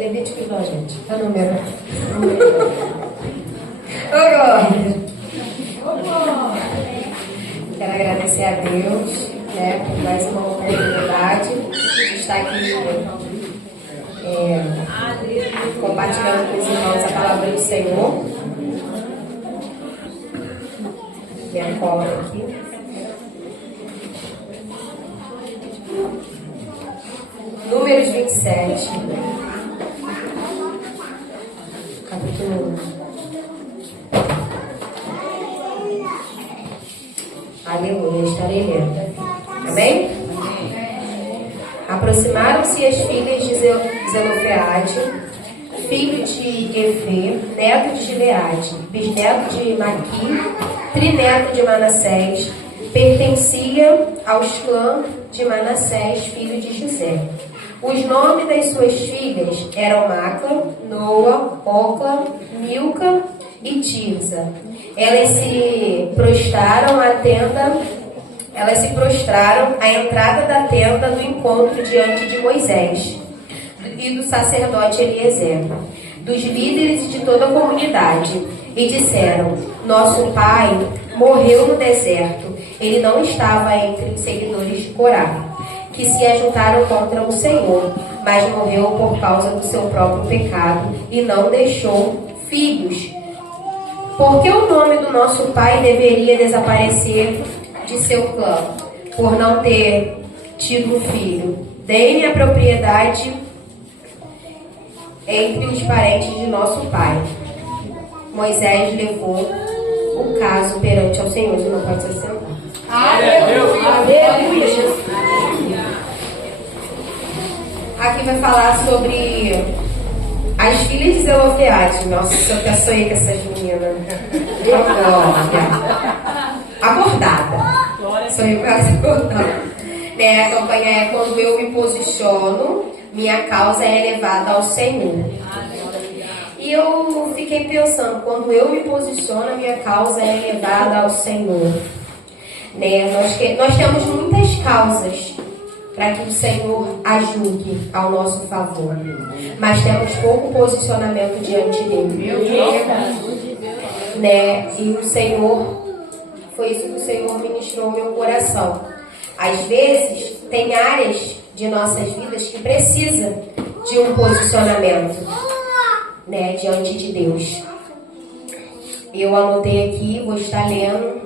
Ele é 20 quilos, gente. Tá no meu. Quero agradecer a Deus, né, por mais uma oportunidade de estar aqui compartilhando com os irmãos a palavra do Senhor. Minha cola aqui. Números 27, capítulo 1. Aleluia, estarei lendo. Amém? Aproximaram-se as filhas de Zelofeade, filho de Efe, neto de Gileade, bisneto de Maqui, trineto de Manassés, pertencia aos clãs de Manassés, filho de José. Os nomes das suas filhas eram Macla, Noa, Ocla, Milca e Tirza. Elas se prostraram à entrada da tenda do encontro diante de Moisés e do sacerdote Eliezer, dos líderes e de toda a comunidade, e disseram: nosso pai morreu no deserto. Ele não estava entre os seguidores de Corá, que se ajuntaram contra o Senhor, mas morreu por causa do seu próprio pecado e não deixou filhos. Por que o nome do nosso pai deveria desaparecer de seu clã, por não ter tido um filho? Dê-me a propriedade entre os parentes de nosso pai. Moisés levou o caso perante ao Senhor. Você não pode se sentar. Aleluia, Jesus. Aqui vai falar sobre as filhas de Zelofeade. Nossa, eu sonhei com essas meninas. Acordada. Sonhei com elas acordada. Né, a campanha é: quando eu me posiciono, minha causa é levada ao Senhor. E eu fiquei pensando, quando eu me posiciono, minha causa é levada ao Senhor. Né? Nós temos muitas causas para que o Senhor ajude ao nosso favor, mas temos pouco posicionamento diante dele. Né? E o Senhor, foi isso que o Senhor ministrou ao meu coração. Às vezes, tem áreas de nossas vidas que precisam de um posicionamento, né, diante de Deus. Eu anotei aqui, vou estar lendo,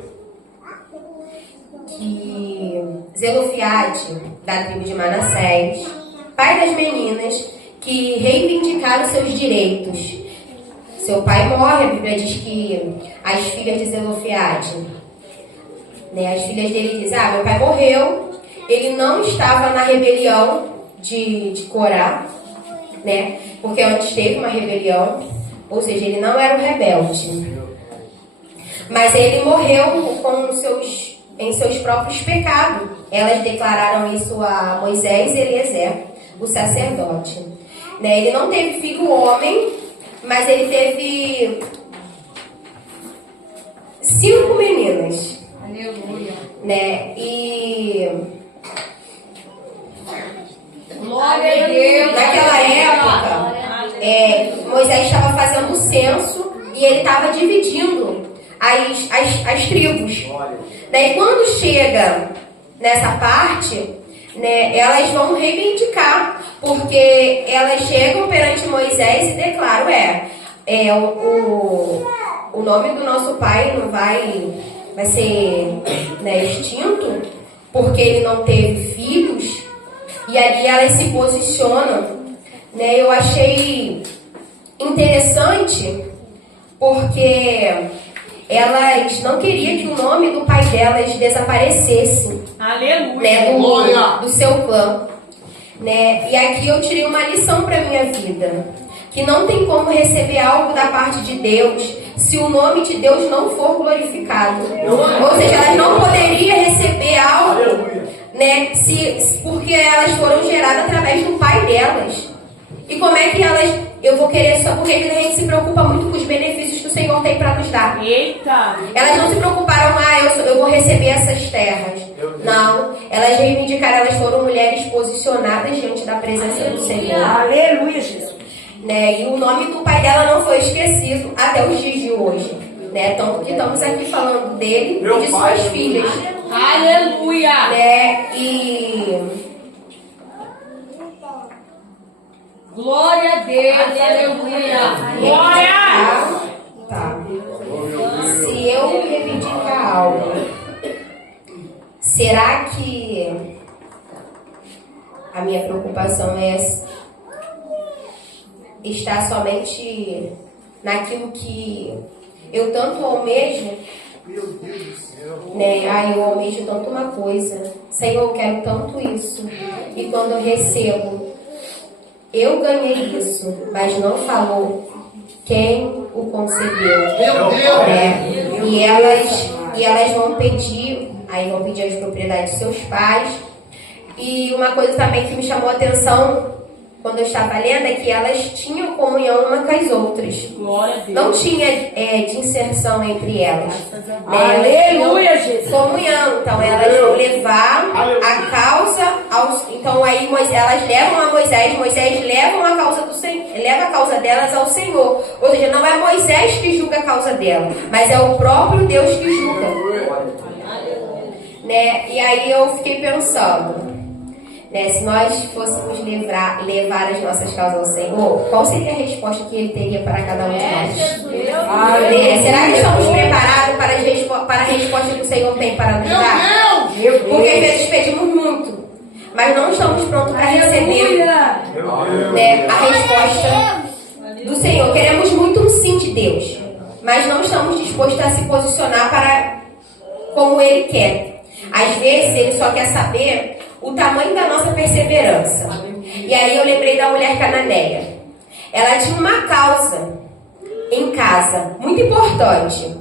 que Zelofeade, da tribo de Manassés, pai das meninas que reivindicaram seus direitos. Seu pai morre, a Bíblia diz que as filhas de Zelofeade, né, as filhas dele dizem: meu pai morreu, ele não estava na rebelião de Corá, né, porque antes teve uma rebelião, ou seja, ele não era um rebelde, mas ele morreu em seus próprios pecados. Elas declararam isso a Moisés e Eliezer, o sacerdote. Né? Ele não teve filho homem, mas ele teve 5 meninas. Aleluia. Né? E glória a Deus. Naquela época, Moisés estava fazendo o censo e ele estava dividindo as tribos. Daí quando chega nessa parte, né, elas vão reivindicar, porque elas chegam perante Moisés e declaram: o nome do nosso pai não vai ser, né, extinto, porque ele não teve filhos. E ali elas se posicionam, né? Eu achei interessante, porque elas não queriam que o nome do pai delas desaparecesse. Aleluia. Né, do seu clã. Né? E aqui eu tirei uma lição para minha vida, que não tem como receber algo da parte de Deus se o nome de Deus não for glorificado. Ou seja, elas não poderiam receber algo, né, porque elas foram geradas através do pai delas. E como é que eu vou querer só porque a gente se preocupa muito com os benefícios que o Senhor tem para nos dar. Eita! Elas não se preocuparam: eu vou receber essas terras. Não, elas reivindicaram, elas foram mulheres posicionadas diante da presença do Senhor. Aleluia, Jesus. né? E o nome do pai dela não foi esquecido até os dias de hoje, né? Tanto que estamos aqui falando dele e de suas filhas. Aleluia! Né? E glória a Deus, aleluia! Glória! tá. Se eu reivindicar algo, será que a minha preocupação é estar somente naquilo que eu tanto almejo? Né? Eu almejo tanto uma coisa. Senhor, eu quero tanto isso. E quando eu recebo, eu ganhei isso, mas não falou quem o concedeu. Né? E elas vão pedir, aí vão pedir as propriedades de seus pais. E uma coisa também que me chamou a atenção quando eu estava lendo é que elas tinham comunhão uma com as outras. Glória a Deus. Não tinha distinção entre elas. Né? Aleluia, Jesus. Comunhão. Então elas vão levar a causa aos. Então aí elas levam a Moisés leva a causa delas ao Senhor. Ou seja, não é Moisés que julga a causa dela, mas é o próprio Deus que julga. Né? E aí eu fiquei pensando. Né, se nós fôssemos levar as nossas causas ao Senhor, qual seria a resposta que Ele teria para cada um de nós? Será que estamos preparados para a resposta que o Senhor tem para nos dar? Porque às vezes pedimos muito, mas não estamos prontos para receber, né, a resposta do Senhor. Queremos muito um sim de Deus, mas não estamos dispostos a se posicionar para como Ele quer. Às vezes Ele só quer saber o tamanho da nossa perseverança. E aí eu lembrei da mulher cananeia. Ela tinha uma causa em casa, muito importante.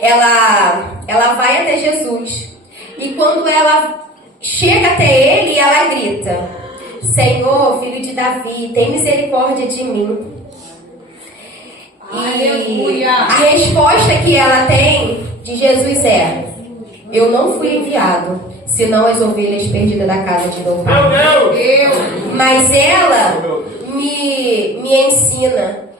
Ela vai até Jesus. E quando ela chega até ele, ela grita: Senhor, filho de Davi, tem misericórdia de mim. E a resposta que ela tem de Jesus é: eu não fui enviado senão as ovelhas perdidas da casa de meu pai. Mas ela me ensina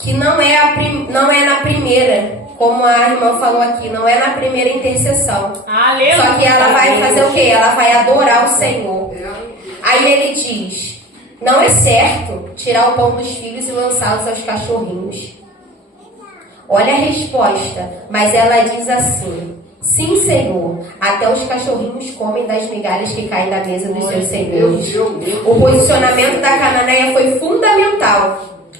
que não é na primeira, como a irmã falou aqui, não é na primeira intercessão. Só que ela vai fazer o quê? Ela vai adorar o Senhor. Aí ele diz: não é certo tirar o pão dos filhos e lançá-los aos cachorrinhos. Olha a resposta, mas ela diz assim: sim, Senhor, até os cachorrinhos comem das migalhas que caem da mesa dos seus senhores. O posicionamento da cananeia foi fundamental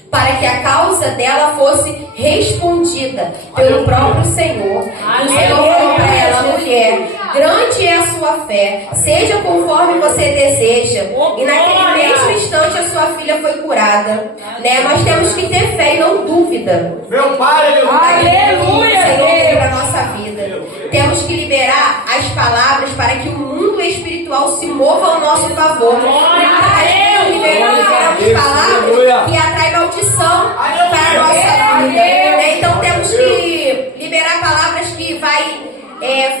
para que a causa dela fosse respondida pelo próprio Senhor. O Senhor falou para ela: mulher, grande é a sua fé, seja conforme você deseja. E naquele mesmo instante a sua filha foi curada. Né? Nós temos que ter fé e não dúvida. Meu Pai, aleluia, Senhor, para a nossa vida. Temos que liberar as palavras para que o mundo espiritual se mova ao nosso favor. Liberamos palavras que atraem maldição para a nossa vida. Então temos que liberar palavras que vai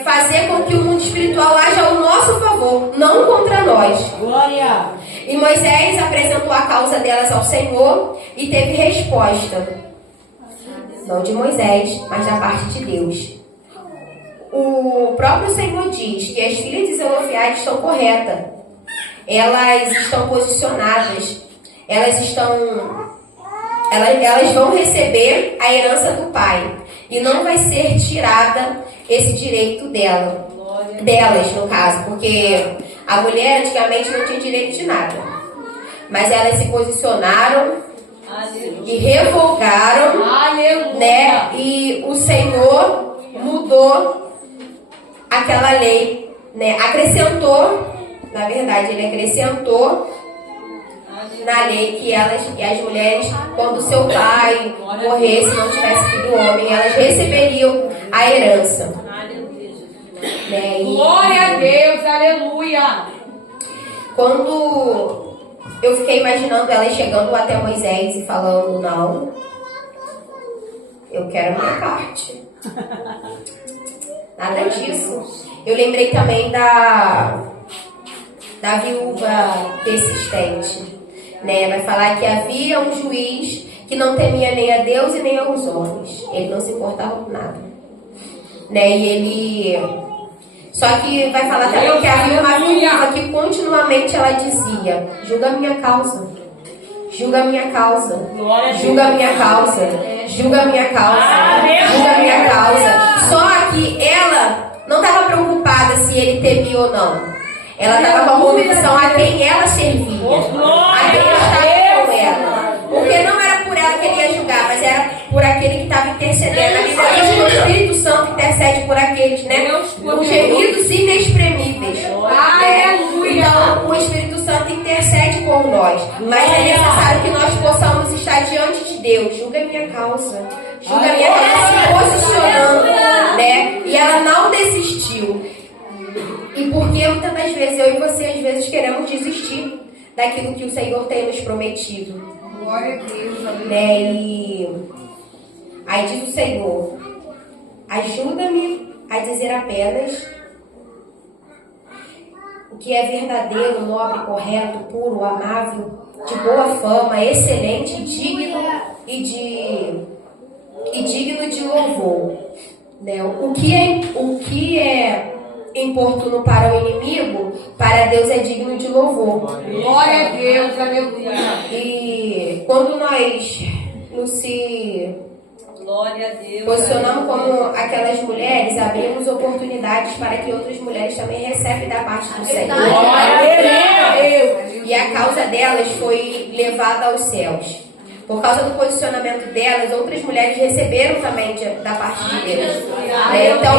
fazer com que o mundo espiritual haja ao nosso favor, não contra nós. Glória! E Moisés apresentou a causa delas ao Senhor e teve resposta. Não de Moisés, mas da parte de Deus. O próprio Senhor diz que as filhas de Zelofeade estão corretas. Elas estão posicionadas. Elas vão receber a herança do pai. E não vai ser tirada esse direito delas, no caso. Porque a mulher antigamente não tinha direito de nada. Mas elas se posicionaram e revogaram, né? E o Senhor mudou aquela lei, né? Acrescentou, na verdade, ele acrescentou na lei que as mulheres, quando seu pai morresse, não tivesse filho homem, elas receberiam a herança. Né? Glória a Deus, aleluia! Quando eu fiquei imaginando elas chegando até Moisés e falando: não, eu quero a minha parte. Nada disso. Eu lembrei também da viúva persistente. né? Vai falar que havia um juiz que não temia nem a Deus e nem aos homens. Ele não se importava com nada, né? E ele... Só que vai falar também que havia uma viúva que continuamente ela dizia: julga a minha causa, julga a minha causa, julga a minha causa, julga a minha causa, julga a minha causa. Só que ela não estava preocupada se ele temia ou não. Ela estava com a convicção a quem ela servia, a quem estava com ela. Porque não era por ela que ele ia julgar, mas era por aquele que estava intercedendo. A Bíblia diz que o Espírito Santo intercede por aqueles, né? Com gemidos inexprimíveis. Então, o Espírito Santo intercede por nós. Mas é necessário que nós possamos estar diante de Deus. Julga a minha causa. Julga a minha causa, se posicionando, né? E ela não desistiu. E porque muitas das vezes eu e você às vezes queremos desistir daquilo que o Senhor tem nos prometido. Glória a Deus, né? E aí diz o Senhor: ajuda-me a dizer apenas o que é verdadeiro, nobre, correto, puro, amável, de boa fama, excelente, digno e digno de louvor, né? O que é importuno para o inimigo, para Deus é digno de louvor. Glória a Deus, aleluia. E quando nós nos Glória a Deus, posicionamos como aquelas mulheres, abrimos oportunidades para que outras mulheres também recebam da parte do Senhor. Glória a Deus. E a causa delas foi levada aos céus. Por causa do posicionamento delas, outras mulheres receberam também da parte de Deus. Então,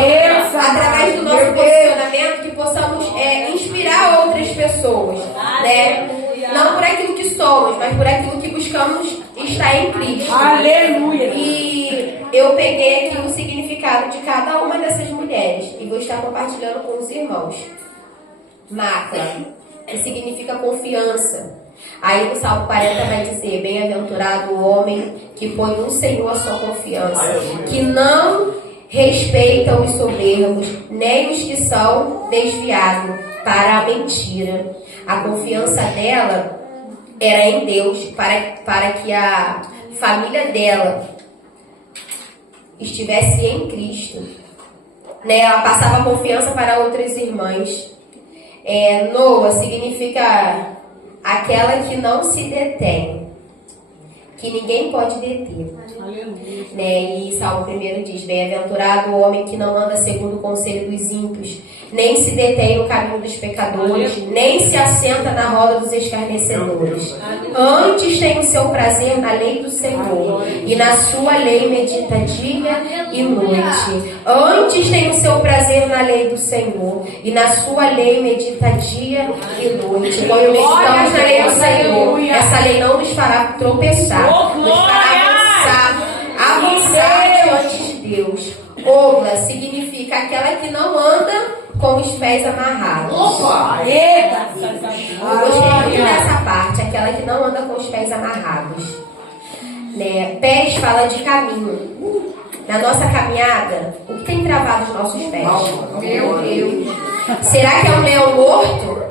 através do nosso posicionamento, que possamos inspirar outras pessoas, né? Não por aquilo que somos, mas por aquilo que buscamos estar em Cristo. Aleluia. E eu peguei aqui o significado de cada uma dessas mulheres e vou estar compartilhando com os irmãos. Macla, que significa confiança. Aí no Salmo 40 vai dizer: bem-aventurado o homem que põe no Senhor a sua confiança, que não respeitam os soberbos, nem os que são desviados para a mentira. A confiança dela era em Deus, para que a família dela estivesse em Cristo, né? Ela passava confiança para outras irmãs. Noa significa aquela que não se detém, que ninguém pode deter. Né? E Salmo 1 diz: bem-aventurado o homem que não anda segundo o conselho dos ímpios, nem se detém no caminho dos pecadores, nem se assenta na roda dos escarnecedores. Antes tem o seu prazer na lei do Senhor, e na sua lei medita dia e noite. Antes tem o seu prazer na lei do Senhor, e na sua lei medita dia e noite. Quando meditamos na lei do Senhor, essa lei não nos fará tropeçar, nos fará avançar diante de Deus. Ogla significa aquela que não anda com os pés amarrados. Eita! Eu gostei muito dessa parte, aquela que não anda com os pés amarrados. Né? Pés fala de caminho. Na nossa caminhada, o que tem travado os nossos pés? Meu Deus! Será que é um leão morto?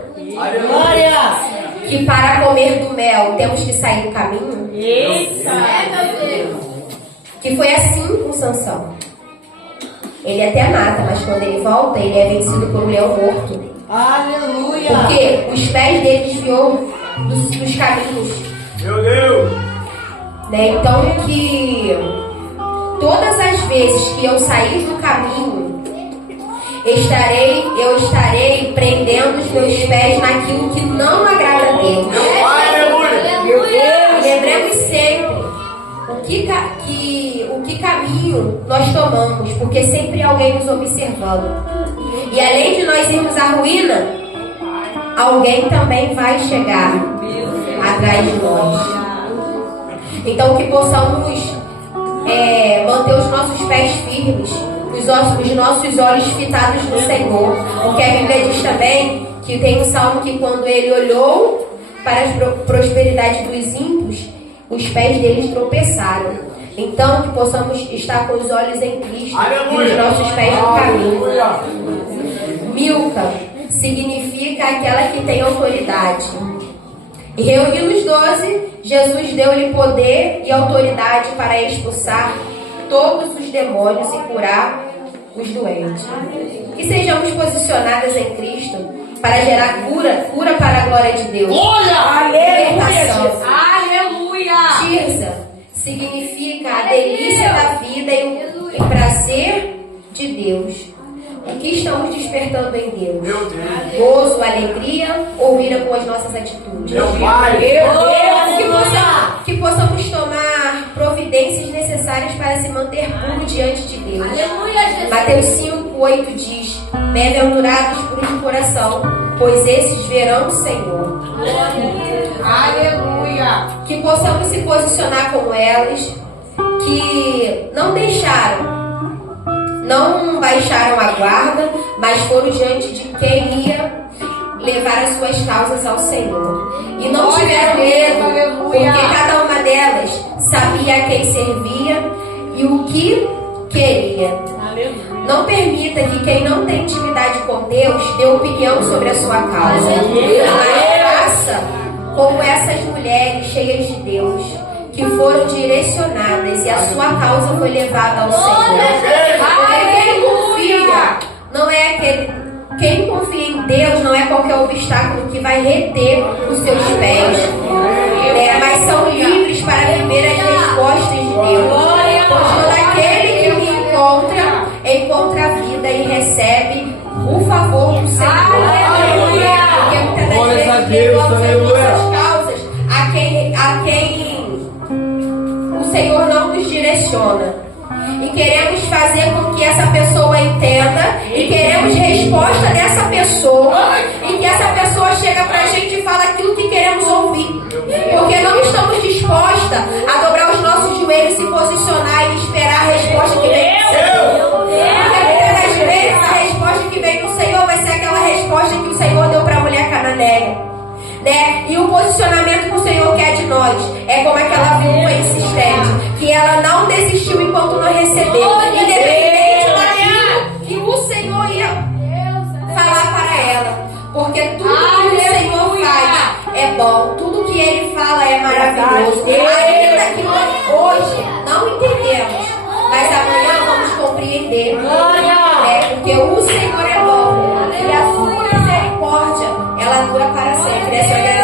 Glória! Que para comer do mel temos que sair do caminho? Eita! meu Deus. Que foi assim com Sansão. Ele até mata, mas quando ele volta, ele é vencido por um leão morto. Aleluia! Porque os pés dele desviou dos caminhos. Meu Deus! Né? Então, que todas as vezes que eu sair do caminho, eu estarei prendendo os meus pés naquilo que não agrada a Deus. Meu Deus! Lembremos sempre o que caminho nós tomamos, porque sempre há alguém nos observando. E além de nós irmos à ruína, alguém também vai chegar atrás de nós. Então que possamos manter os nossos pés firmes, os nossos olhos fitados no Senhor. Porque a Bíblia diz também que tem um salmo que quando ele olhou para a prosperidade dos ímpios, os pés deles tropeçaram. Então que possamos estar com os olhos em Cristo e os nossos pés no caminho. Milca significa aquela que tem autoridade. E reunindo os 12, Jesus deu-lhe poder e autoridade para expulsar todos os demônios e curar os doentes. Que sejamos posicionadas em Cristo para gerar cura para a glória de Deus. Libertação. Aleluia! Tirza significa a delícia da vida e o prazer de Deus. O que estamos despertando em Deus? Meu Deus. Gozo, alegria ou ira com as nossas atitudes? Meu Pai. Que possamos tomar providências necessárias para se manter puro diante de Deus. Aleluia, Jesus! Mateus 5:8 diz: bem-aventurados puros de coração, pois esses verão o Senhor. Aleluia. Que possamos se posicionar como elas, que não baixaram a guarda, mas foram diante de quem ia levar as suas causas ao Senhor. E não tiveram medo, porque cada uma delas sabia a quem servia e o que queria. Não permita que quem não tem intimidade com Deus dê opinião sobre a sua causa. Mas faça como essas mulheres cheias de Deus, que foram direcionadas e a sua causa foi levada ao Senhor. Porque quem confia em Deus não é qualquer obstáculo que vai reter os seus pés, mas são livres para viver as respostas de Deus. Pois todo aquele que me encontra a vida e recebe o favor do Senhor. Porque muitas das vezes levamos as nossas causas a quem o Senhor não nos direciona. E queremos fazer com que essa pessoa entenda, e queremos resposta dessa pessoa, e que essa pessoa chega pra gente e fala aquilo que queremos ouvir. Porque não estamos dispostas a dobrar os nossos joelhos, se posicionar e esperar a resposta que vem do Senhor. Porque muitas das vezes a resposta que vem do Senhor vai ser aquela resposta que o Senhor deu para a mulher cananeia. E o posicionamento que o Senhor quer de nós é como aquela viúva insistente, que ela não desistiu enquanto não recebeu, independente daquilo que o Senhor ia falar para ela, porque tudo que o Senhor faz é bom, tudo que Ele fala é maravilhoso, ainda que nós hoje não entendemos, mas amanhã vamos compreender, porque o Senhor é bom e a sua misericórdia ela dura para sempre. Essa é a